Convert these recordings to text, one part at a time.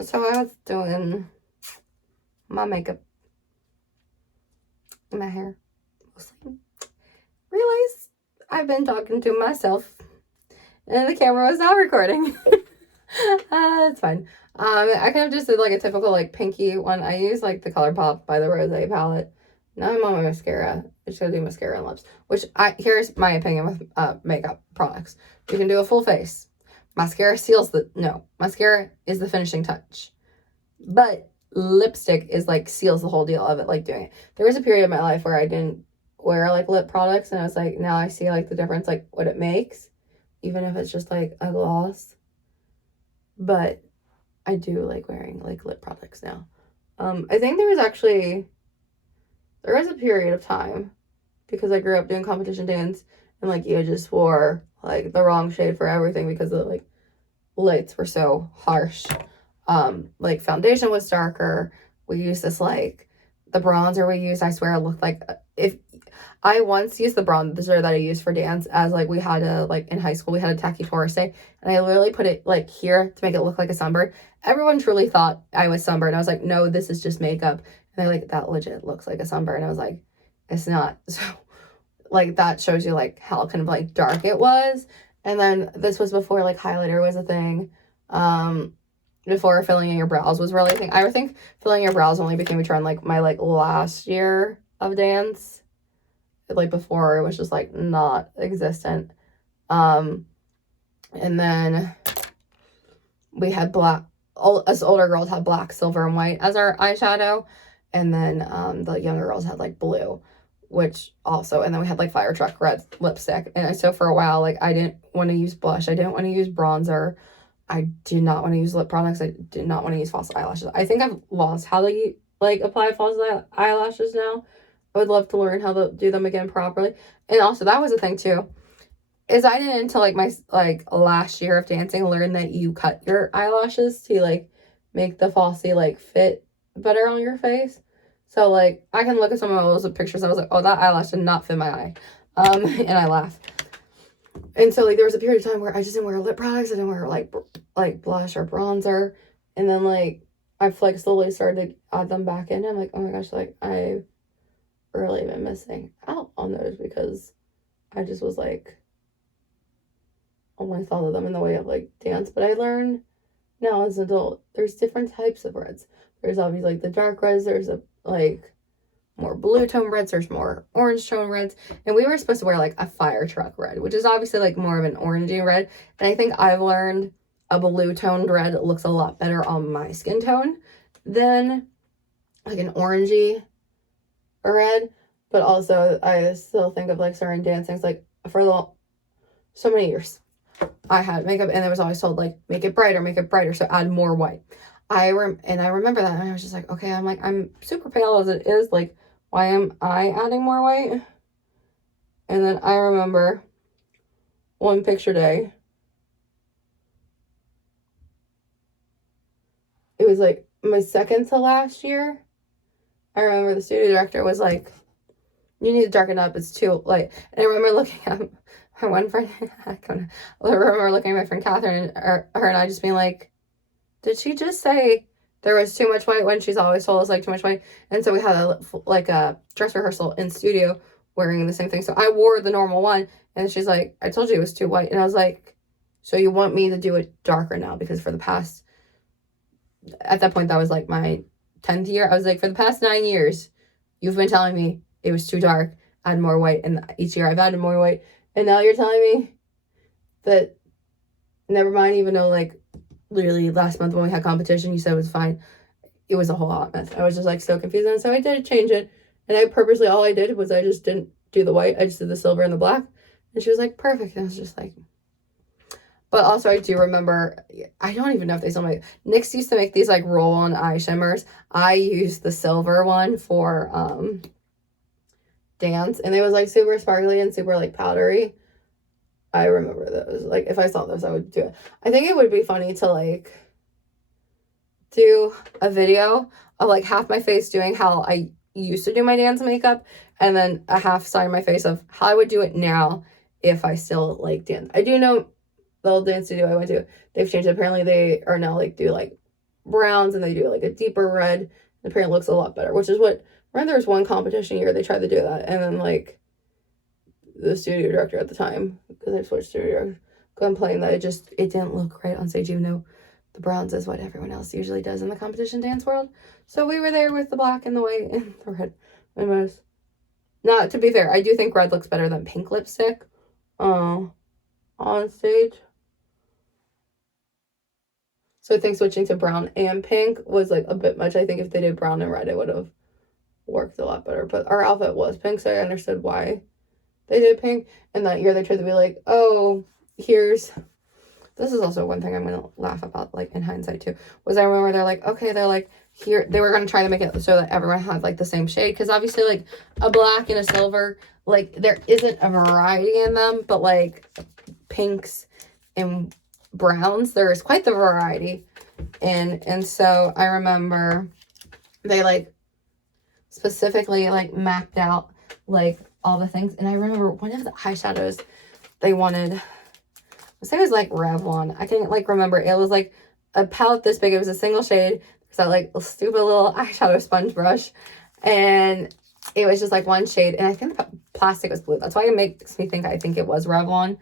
So I was doing my makeup, my hair, mostly. Realized I've been talking to myself, and the camera was not recording. It's fine. I kind of just did like a typical like pinky one. I use like the ColourPop by the Rosé palette. Now I'm on my mascara. I just gotta do mascara and lips. Here's my opinion with makeup products. You can do a full face. Mascara mascara is the finishing touch. But lipstick is like seals the whole deal of it, like doing it. There was a period of my life where I didn't wear like lip products, and I was like, now I see like the difference, like what it makes, even if it's just like a gloss. But I do like wearing like lip products now. I think there was a period of time, because I grew up doing competition dance, and like you just wore like the wrong shade for everything because the like lights were so harsh. Like foundation was darker. We used this like the bronzer we used, I swear it looked like, if I once used the bronzer that I used for dance as like we had a like in high school we had a tacky Taurus day, and I literally put it like here to make it look like a sunburn. Everyone truly thought I was sunburned. I was like, no, this is just makeup. And they're like, that legit looks like a sunburn. I was like, it's not. So like that shows you like how kind of like dark it was. And then this was before like highlighter was a thing. Before filling in your brows was really a thing. I think filling your brows only became a trend like my like last year of dance. Like before it was just like not existent. And then we had us older girls had black, silver, and white as our eyeshadow. And then the younger girls had like blue, which also, and then we had like fire truck red lipstick. And so for a while, like I didn't want to use blush. I didn't want to use bronzer. I did not want to use lip products. I did not want to use false eyelashes. I think I've lost how to like apply false eyelashes now. I would love to learn how to do them again properly. And also that was a thing too, is I didn't until like my like last year of dancing learn that you cut your eyelashes to like make the falsie like fit better on your face. So like I can look at some of those pictures. I was like, oh, that eyelash did not fit my eye. And I laugh. And so like there was a period of time where I just didn't wear lip products. I didn't wear like blush or bronzer. And then like I've like slowly started to add them back in. I'm like, oh my gosh, like I've really been missing out on those because I just was like only thought of them in the way of like dance. But I learned now as an adult, there's different types of reds. There's obviously like the dark reds. There's a like more blue tone reds, there's more orange tone reds, and we were supposed to wear like a fire truck red, which is obviously like more of an orangey red. And I think I've learned a blue toned red looks a lot better on my skin tone than like an orangey red. But also I still think of like starting dancing like for so many years I had makeup, and I was always told like make it brighter, so add more white. I remember that, and I was just like, okay, I'm super pale as it is, like why am I adding more white? And then I remember one picture day, it was like my second to last year. I remember the studio director was like, you need to darken up, it's too light. And I remember looking at my one friend, I remember looking at my friend Catherine, or her and I just being like, did she just say there was too much white when she's always told us like too much white? And so we had a dress rehearsal in studio wearing the same thing. So I wore the normal one, and she's like, I told you it was too white. And I was like, so you want me to do it darker now? Because for the past, at that point, that was like my 10th year. I was like, for the past 9 years, you've been telling me it was too dark, add more white. And each year I've added more white. And now you're telling me that, never mind, even though like literally last month when we had competition, you said it was fine. It was a whole hot mess. I was just like so confused. And so I did change it. And I purposely, all I did was I just didn't do the white. I just did the silver and the black. And she was like, perfect. And I was just like, but also I do remember, I don't even know if they still make, NYX used to make these like roll-on eye shimmers. I used the silver one for dance. And it was like super sparkly and super like powdery. I remember those. Like if I saw those, I would do it. I think it would be funny to like do a video of like half my face doing how I used to do my dance makeup, and then a half side of my face of how I would do it now if I still like dance. I do know the old dance studio I went to, they've changed it. Apparently they are now like do like browns and they do like a deeper red. The print looks a lot better, which is what, remember there was one competition year they tried to do that, and then like the studio director at the time, because I switched studio director, complained that it didn't look right on stage, even though the browns is what everyone else usually does in the competition dance world. So we were there with the black and the white and the red almost. Now, to be fair, I do think red looks better than pink lipstick on stage. So I think switching to brown and pink was like a bit much. I think if they did brown and red, it would have worked a lot better. But our outfit was pink, so I understood why they did pink. And that year they tried to be like, oh, this is also one thing I'm going to laugh about, like, in hindsight, too, was I remember they're like, here, they were going to try to make it so that everyone had, like, the same shade, because obviously, like, a black and a silver, like, there isn't a variety in them, but, like, pinks and browns, there is quite the variety, and so I remember they, like, specifically, like, mapped out, like, all the things, and I remember one of the eyeshadows they wanted, I think it was like Revlon. I can't like remember. It was like a palette this big. It was a single shade. It's that like stupid little eyeshadow sponge brush. And it was just like one shade. And I think the plastic was blue. That's why it makes me think I think it was Revlon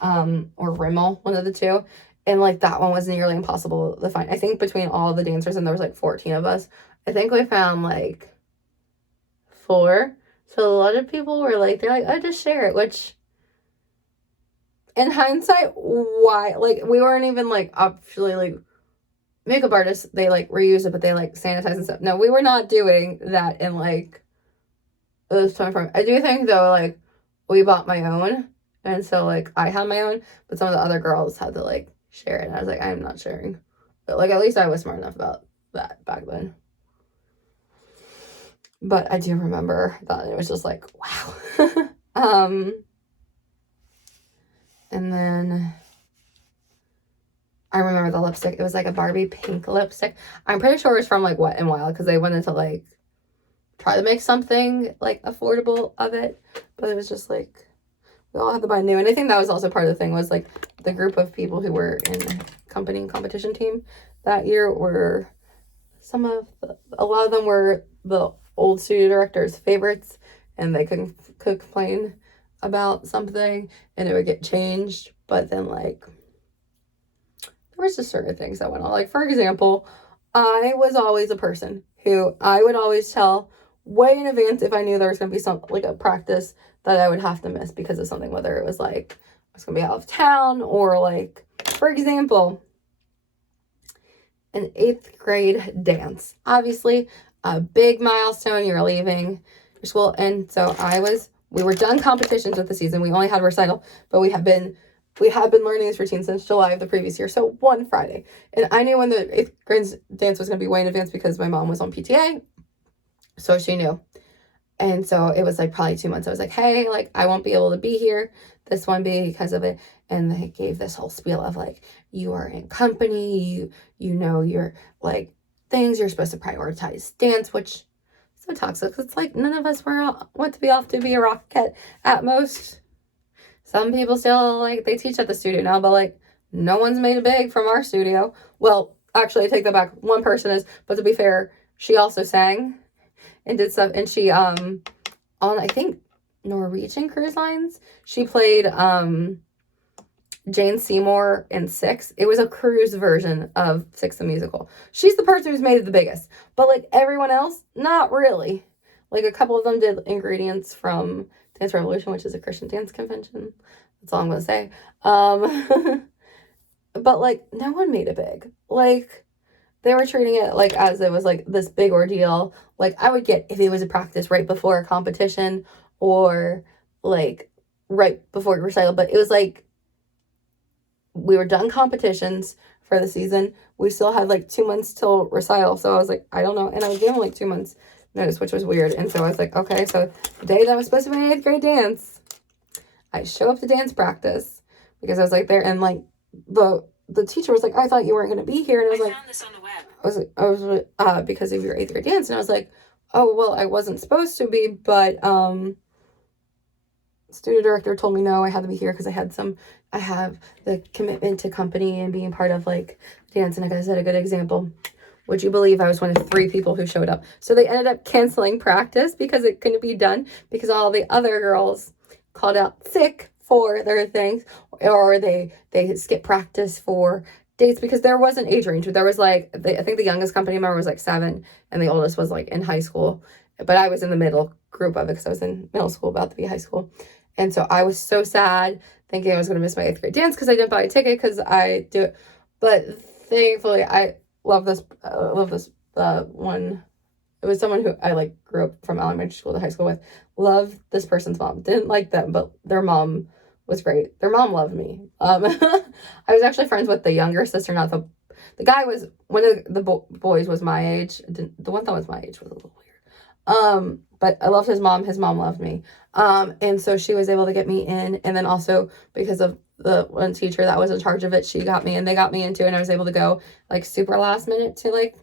or Rimmel, one of the two. And like that one was nearly impossible to find. I think between all the dancers, and there was like 14 of us, I think we found like 4. So a lot of people were like, they're like, oh, just share it, which in hindsight, why? Like, we weren't even, like, actually, like, makeup artists, they, like, reuse it, but they, like, sanitize and stuff. No, we were not doing that in, like, those time frame. I do think, though, like, we bought my own, and so, like, I had my own, but some of the other girls had to, like, share it, and I was like, I'm not sharing. But, like, at least I was smart enough about that back then. But I do remember that it was just, like, wow. And then I remember the lipstick. It was like a Barbie pink lipstick. I'm pretty sure it was from like Wet n Wild, because they wanted to like try to make something like affordable of it. But it was just like we all had to buy new. And I think that was also part of the thing, was like the group of people who were in company and competition team that year were a lot of them were the old studio director's favorites, and they could complain about something and it would get changed, but then like there was just certain things that went on. Like, for example, I was always a person who I would always tell way in advance if I knew there was going to be some like a practice that I would have to miss because of something, whether it was like I was going to be out of town, or like, for example, an 8th grade dance, obviously a big milestone, you're leaving your school. And so we were done competitions with the season. We only had recital, but we have been learning this routine since July of the previous year. So one Friday. And I knew when the 8th grade dance was going to be way in advance because my mom was on PTA. So she knew. And so it was like probably 2 months. I was like, hey, like I won't be able to be here this one because of it. And they gave this whole spiel of like, you are in company, you know, you're like things, you're supposed to prioritize dance, which so toxic. It's like none of us want to be off to be a rocket at most. Some people still like they teach at the studio now, but like no one's made it big from our studio. Well, actually I take that back. One person is, but to be fair, she also sang and did stuff, and she on I think Norwegian Cruise Lines, she played Jane Seymour in Six. It was a cruise version of Six the musical. She's the person who's made it the biggest, but like everyone else, not really. Like a couple of them did ingredients from Dance Revolution, which is a Christian dance convention. That's all I'm gonna say. But like no one made it big. Like they were treating it like as it was like this big ordeal. Like I would get if it was a practice right before a competition or like right before a recital, but it was like we were done competitions for the season. We still had like 2 months till recital. So I was like, I don't know. And I was given like 2 months notice, which was weird. And so I was like, okay, so the day that was supposed to be my 8th grade dance, I show up to dance practice because I was like there, and like the teacher was like, I thought you weren't going to be here. And I was like, found this on the web. I was because of your 8th grade dance. And I was like, oh, well, I wasn't supposed to be, but studio director told me no, I had to be here because I have the commitment to company and being part of like dance, and I guess I set a good example, would you believe I was one of 3 people who showed up? So they ended up canceling practice because it couldn't be done because all the other girls called out sick for their things, or they skipped practice for dates because there was an age range. There was like, I think the youngest company member was like 7 and the oldest was like in high school. But I was in the middle group of it because I was in middle school, about to be high school. And so I was so sad thinking I was going to miss my 8th grade dance because I didn't buy a ticket because I do it. But thankfully, I love this one. It was someone who I like grew up from elementary school to high school with. Loved this person's mom. Didn't like them, but their mom was great. Their mom loved me. I was actually friends with the younger sister, not the guy was, one of the boys was my age. The one that was my age was a little weird. But I loved his mom. His mom loved me. And so she was able to get me in. And then also because of the one teacher that was in charge of it, she got me, and they got me into it, and I was able to go like super last minute to like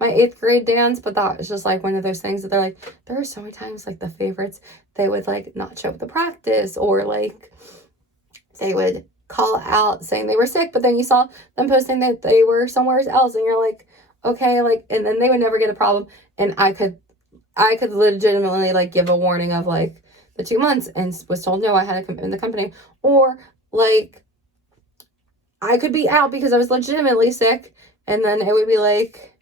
my 8th grade dance. But that was just like one of those things that they're like, there are so many times like the favorites, they would like not show up to practice, or like they would call out saying they were sick, but then you saw them posting that they were somewhere else, and you're like, okay, like, and then they would never get a problem. And I could legitimately like give a warning of like the 2 months and was told no, I had a commitment in the company, or like I could be out because I was legitimately sick, and then it would be like,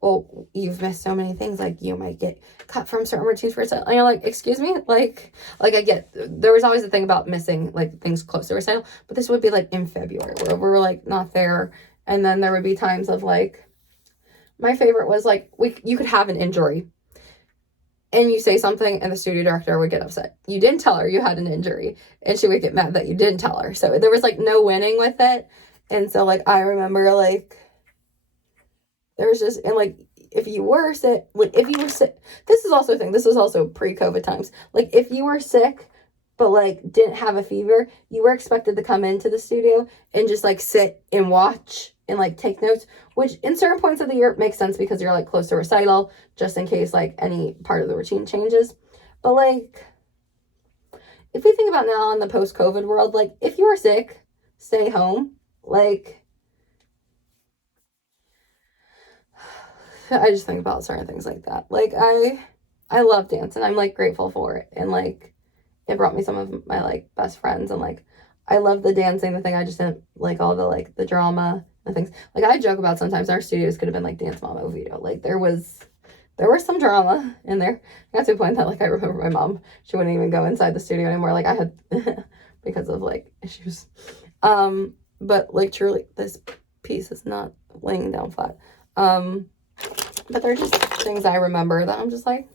well, you've missed so many things, like you might get cut from certain routines for a second. And you're like, excuse me? Like I get, there was always the thing about missing like things close to recital, but this would be like in February where we're like not there. And then there would be times of like, my favorite was like, you could have an injury and you say something and the studio director would get upset. You didn't tell her you had an injury, and she would get mad that you didn't tell her. So there was like no winning with it. And so like, I remember like, there was just, and like, if you were sick, this is also a thing, this was also pre-COVID times. Like if you were sick, but like didn't have a fever, you were expected to come into the studio and just like sit and watch and like take notes, which in certain points of the year makes sense because you're like close to recital, just in case like any part of the routine changes. But like, if we think about now in the post-COVID world, like if you are sick, stay home. Like, I just think about certain things like that. Like I love dance, and I'm like grateful for it, and like it brought me some of my like best friends, and like I love the dancing, the thing. I just didn't like all the like the drama and things. Like I joke about sometimes our studios could have been like Dance Mom Oviedo. Like there was some drama in there. I got to a point that like I remember my mom, she wouldn't even go inside the studio anymore. Like I had because of like issues. But like truly this piece is not laying down flat. But they're just things I remember that I'm just like,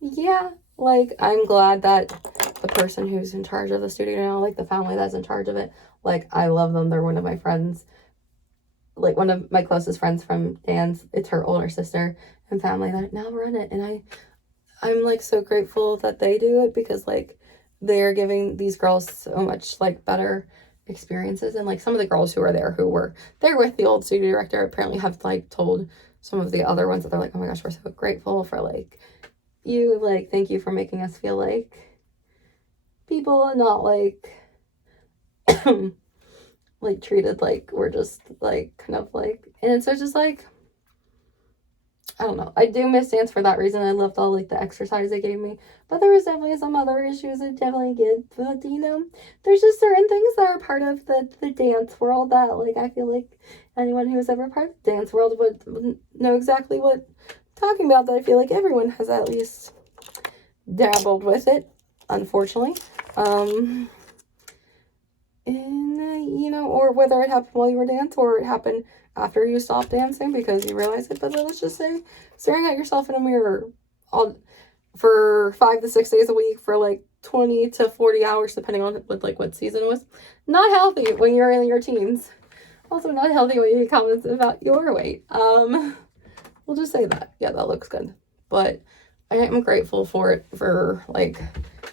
yeah, like I'm glad that the person who's in charge of the studio now, like the family that's in charge of it, like I love them. They're one of my friends, like one of my closest friends from dance. It's her older sister and family that now run it, and I'm like so grateful that they do it, because like they're giving these girls so much like better experiences. And like some of the girls who were there with the old studio director apparently have like told some of the other ones that they're like, oh my gosh, we're so grateful for like you, like thank you for making us feel like people and not like like treated like we're just like kind of like. And so it's just like, I don't know, I do miss dance for that reason. I loved all like the exercise they gave me, but there was definitely some other issues I definitely get. But you know, there's just certain things that are part of the dance world that like I feel like anyone who's ever part of the dance world would know exactly what I'm talking about. That I feel like everyone has at least dabbled with it, unfortunately. And you know, or whether it happened while you were dancing or it happened after you stopped dancing because you realized it. But let's just say staring at yourself in a mirror for 5 to 6 days a week for like 20 to 40 hours, depending on what season it was, not healthy when you're in your teens. Also not healthy when you get comments about your weight. We'll just say that. Yeah, that looks good. But I am grateful for it, for like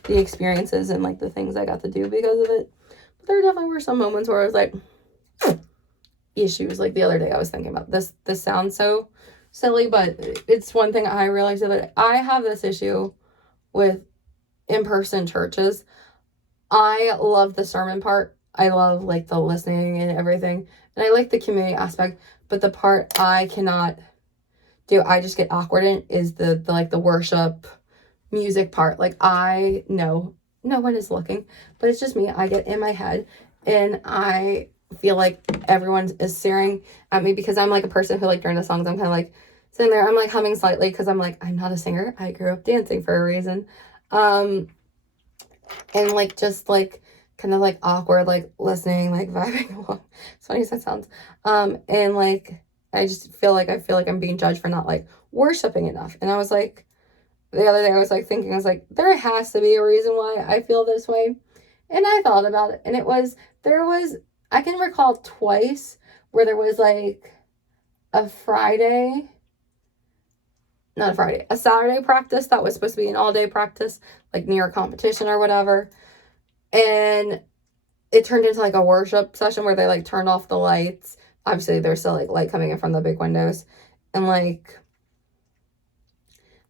the experiences and like the things I got to do because of it. But there definitely were some moments where I was like, issues. Like the other day I was thinking about this sounds so silly, but it's one thing I realized that I have this issue with in-person churches. I love the sermon part. I love like the listening and everything, and I like the community aspect, but the part I cannot I just get awkward in is the like the worship music part. Like, I know no one is looking, but it's just me. I get in my head and I feel like everyone is staring at me because I'm like a person who, like, during the songs, I'm kind of like sitting there, I'm like humming slightly because I'm like, I'm not a singer. I grew up dancing for a reason. And like just like kind of like awkward, like listening, like vibing along. As funny as that sounds. And like I just feel like I'm being judged for not like worshiping enough. And I was like, the other day I was like thinking, I was like, there has to be a reason why I feel this way. And I thought about it, and I can recall twice where there was like a Saturday practice that was supposed to be an all-day practice, like near a competition or whatever. And it turned into like a worship session where they like turned off the lights. Obviously, there's still like light coming in from the big windows. And like,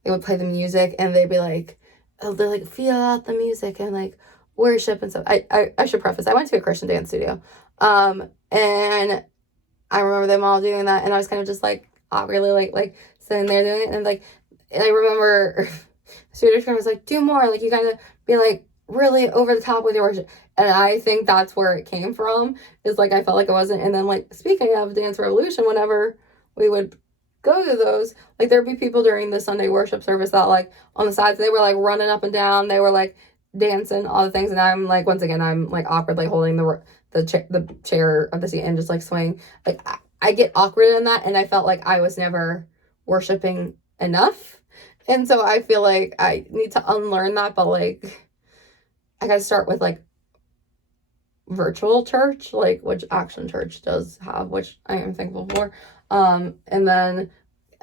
they would play the music and they'd be like, oh, they like feel out the music and like worship and stuff. I should preface, I went to a Christian dance studio. And I remember them all doing that, and I was kind of just like awkwardly like sitting there doing it, and I remember the studio was like, do more, like you gotta be like really over the top with your worship. And I think that's where it came from, is like I felt like it wasn't. And then like speaking of Dance Revolution, whenever we would go to those, like there'd be people during the Sunday worship service that like on the sides, they were like running up and down, they were like dancing, all the things, and I'm like, once again, I'm like awkwardly holding the chair of the seat and just like swaying. Like I get awkward in that, and I felt like I was never worshiping enough, and so I feel like I need to unlearn that. But like I gotta start with like virtual church, like which Action Church does have, which I am thankful for, and then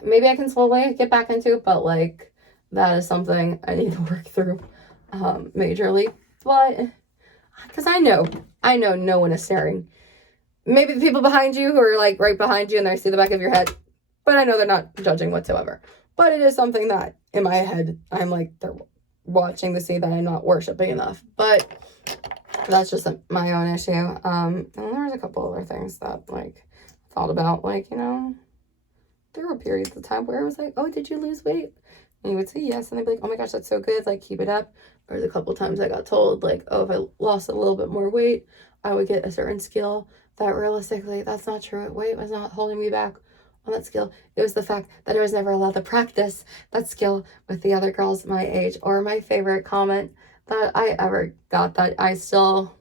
maybe I can slowly get back into it, but like that is something I need to work through majorly. But because I know no one is staring. Maybe the people behind you who are like right behind you and they see the back of your head, but I know they're not judging whatsoever. But it is something that in my head I'm like, they're watching to see that I'm not worshiping enough. But that's just my own issue. And there was a couple other things that like I thought about, like, you know, there were periods of time where it was like, oh, did you lose weight? And you would say yes, and they'd be like, oh my gosh, that's so good, like keep it up. There's a couple times I got told like, oh, if I lost a little bit more weight, I would get a certain skill. That realistically, that's not true. Weight was not holding me back on that skill. It was the fact that I was never allowed to practice that skill with the other girls my age. Or my favorite comment that I ever got that I still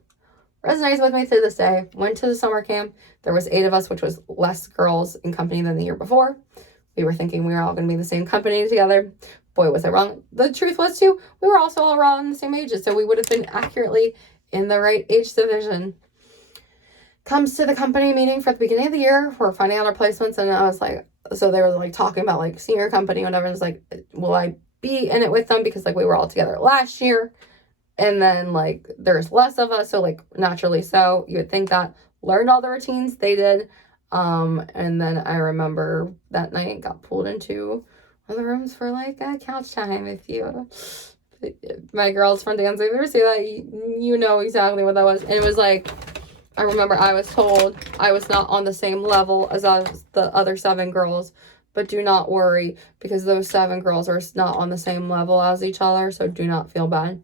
resonates with me to this day. Went to the summer camp. There was 8 of us, which was less girls in company than the year before. We were thinking we were all going to be the same company together. Boy, was I wrong. The truth was, too, we were also all around the same ages, so we would have been accurately in the right age division. Comes to the company meeting for the beginning of the year. We're finding out our placements, and I was like, so they were like talking about like senior company, whatever. It's like, will I be in it with them? Because like we were all together last year, and then like there's less of us, so like naturally, so you would think that. Learned all the routines, they did. And then I remember that night got pulled into one of the rooms for like a couch time. If my girls from dance, if you ever see that, you know exactly what that was. And it was like, I remember I was told I was not on the same level as the other 7 girls, but do not worry, because those 7 girls are not on the same level as each other, so do not feel bad.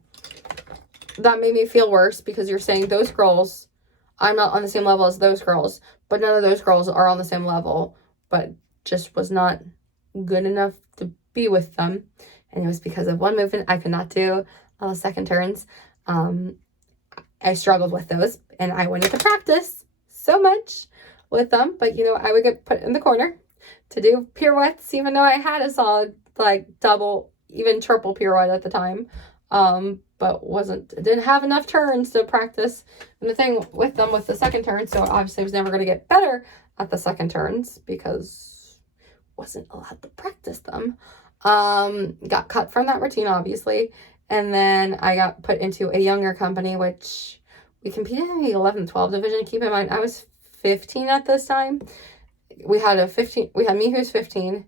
That made me feel worse, because you're saying those girls, I'm not on the same level as those girls, but none of those girls are on the same level, but just was not good enough to be with them. And it was because of one movement I could not do, second turns. I struggled with those, and I went into practice so much with them, but you know, I would get put in the corner to do pirouettes, even though I had a solid like double, even triple pirouette at the time, but didn't have enough turns to practice. And the thing with them with the second turn, so obviously I was never going to get better at the second turns because wasn't allowed to practice them. Got cut from that routine, obviously. And then I got put into a younger company, which we competed in the 11-12 division. Keep in mind, I was 15 at this time. We had me who's 15.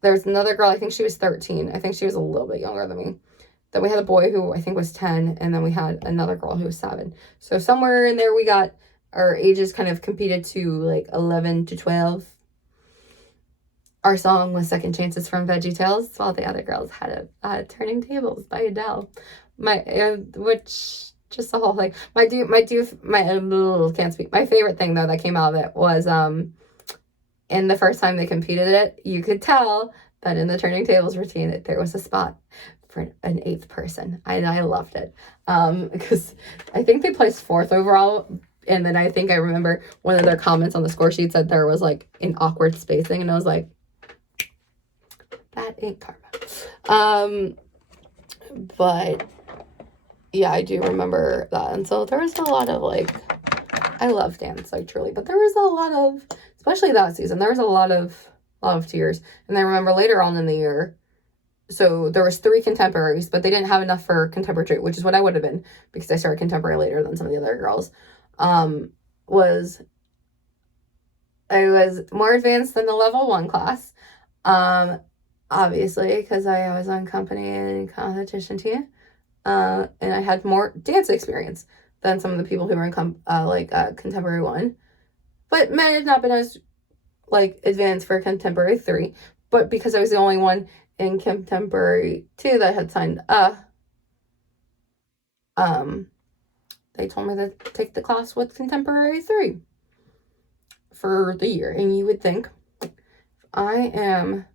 There was another girl, I think she was 13. I think she was a little bit younger than me. Then we had a boy who I think was 10, and then we had another girl who was 7. So somewhere in there we got our ages kind of competed to like 11 to 12. our song was Second Chances from VeggieTales, while the other girls had a Turning Tables by Adele. Which just the whole thing. Can't speak. My favorite thing though that came out of it was in the first time they competed it, you could tell that in the Turning Tables routine that there was a spot for an 8th person. And I loved it. Because I think they placed 4th overall. And then I think I remember one of their comments on the score sheet said there was like an awkward spacing. And I was like, that ain't karma. But yeah, I do remember that. And so there was a lot of like, I love dance, like truly, but there was a lot of, especially that season, there was a lot of tears. And I remember later on in the year, so there was 3 contemporaries, but they didn't have enough for contemporary 2, which is what I would have been because I started contemporary later than some of the other girls. I was more advanced than the level 1 class. Obviously, because I was on company and competition team. And I had more dance experience than some of the people who were in contemporary 1. But may have not been as like advanced for contemporary 3. But because I was the only one in contemporary 2 that had signed up, they told me to take the class with contemporary 3 for the year. And you would think I am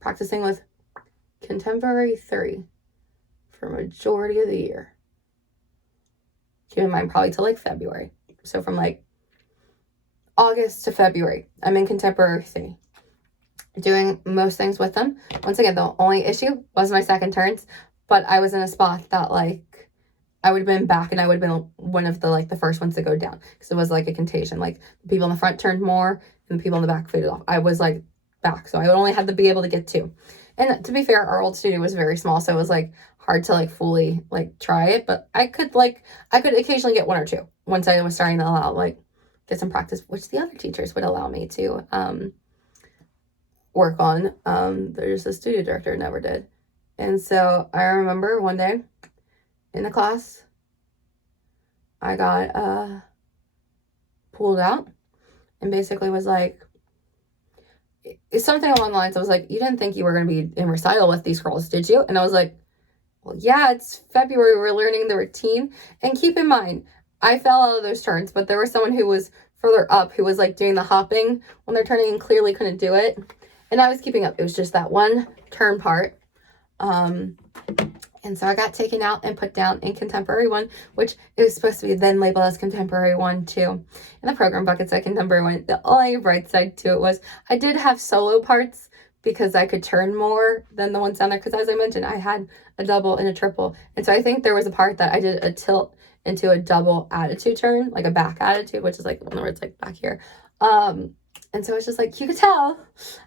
practicing with contemporary 3 for majority of the year. Keep in mind, probably till like February. So from like August to February, I'm in contemporary 3, doing most things with them. Once again, the only issue was my second turns, but I was in a spot that like I would have been back and I would have been one of the like the first ones to go down because it was like a contagion. Like the people in the front turned more and the people in the back faded off. I was like back, so I only had to be able to get 2. And to be fair, our old studio was very small, so it was like hard to like fully like try it, but I could occasionally get 1 or 2 once I was starting to allow like get some practice, which the other teachers would allow me to work on. There's a studio director never did. And so I remember one day in the class I got pulled out and basically was like, it's something along the lines. I was like, you didn't think you were going to be in recital with these girls, did you? And I was like, well, yeah, it's February. We're learning the routine. And keep in mind, I fell out of those turns, but there was someone who was further up who was like doing the hopping when they're turning and clearly couldn't do it. And I was keeping up. It was just that one turn part. And so I got taken out and put down in contemporary 1, which is supposed to be then labeled as contemporary 1 too. And the program bucket said contemporary 1. The only bright side to it was I did have solo parts because I could turn more than the ones down there. Because as I mentioned, I had a double and a triple. And so I think there was a part that I did a tilt into a double attitude turn, like a back attitude, which is like one where it's like back here. And so it's just like, you could tell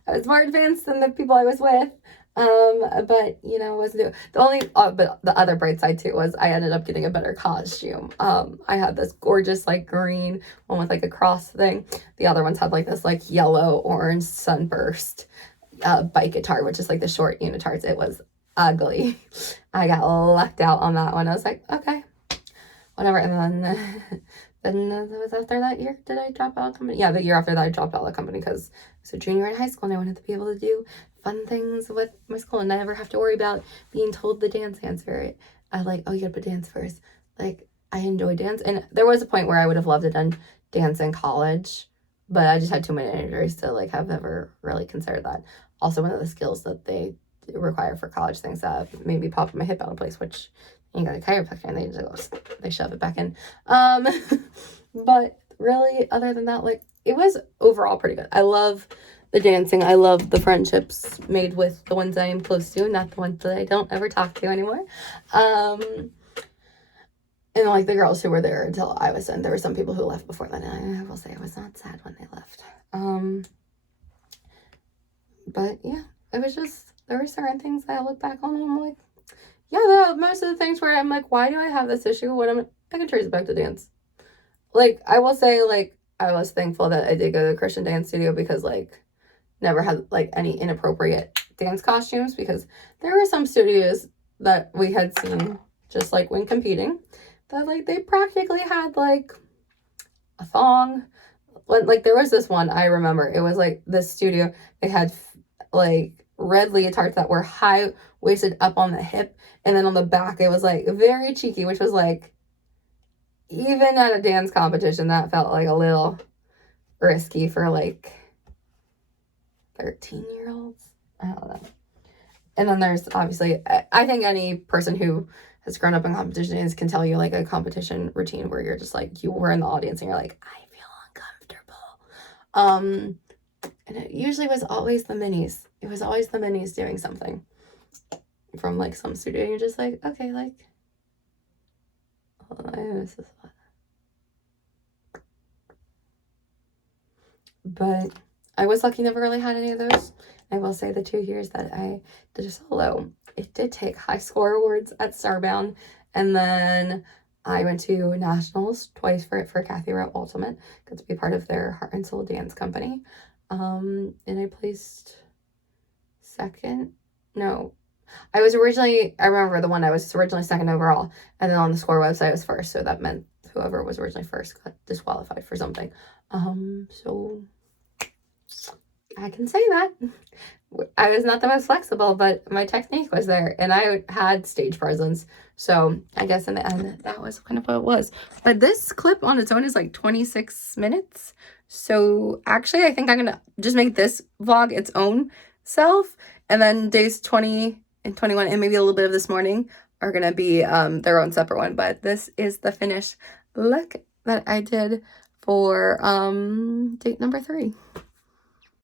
I was more advanced than the people I was with. But you know, wasn't but the other bright side too was I ended up getting a better costume. I had this gorgeous like green one with like a cross thing. The other ones had like this like yellow orange sunburst bike guitar, which is like the short unitards. It was ugly. I got lucked out on that one. I was like, okay, whatever. And then it was after that year did I drop out of company? Yeah, the year after that I dropped out of the company because I was a junior in high school and I wanted to be able to do fun things with my school and never have to worry about being told the dance answer. I like, oh, you gotta put dance first. Like, I enjoy dance. And there was a point where I would have loved to done dance in college, but I just had too many injuries to like have ever really considered that. Also, one of the skills that they require for college things that made me pop my hip out of place, which you got a chiropractor and they shove it back in. But really, other than that, like, it was overall pretty good. I love the dancing. I love the friendships made with the ones I am close to, not the ones that I don't ever talk to anymore. And like the girls who were there until I was in. There were some people who left before that, and I will say I was not sad when they left. But yeah, it was just, there were certain things that I look back on and I'm like, yeah, most of the things where I'm like, why do I have this issue? I can trace it back to dance. Like, I will say, like, I was thankful that I did go to the Christian dance studio because, like, never had, like, any inappropriate dance costumes, because there were some studios that we had seen, just, like, when competing, that, like, they practically had, like, a thong, like there was this one I remember. It was like this studio. They had like red leotards that were high waisted up on the hip, and then on the back it was like very cheeky, which was like, even at a dance competition, that felt like a little risky for like 13-year-olds. I don't know. And then there's obviously, I think any person who has grown up in competitions can tell you like a competition routine where you're just like, you were in the audience and you're like, I feel uncomfortable. And it usually was always the minis. It was always the minis doing something from like some studio. You're just like, okay, like, hold on, this is what. But I was lucky, never really had any of those. I will say the 2 years that I did a solo, it did take high score awards at Starbound. And then I went to nationals twice for Kathy Rowe Ultimate. Got to be part of their Heart and Soul dance company. And I placed second. No, I remember the one I was originally second overall. And then on the score website I was first. So that meant whoever was originally first got disqualified for something. So I can say that. I was not the most flexible, but my technique was there, and I had stage presence. So I guess in the end, that was kind of what it was. But this clip on its own is like 26 minutes. So actually, I think I'm going to just make this vlog its own self. And then days 20 and 21, and maybe a little bit of this morning, are going to be their own separate one. But this is the finished look that I did for date number 3.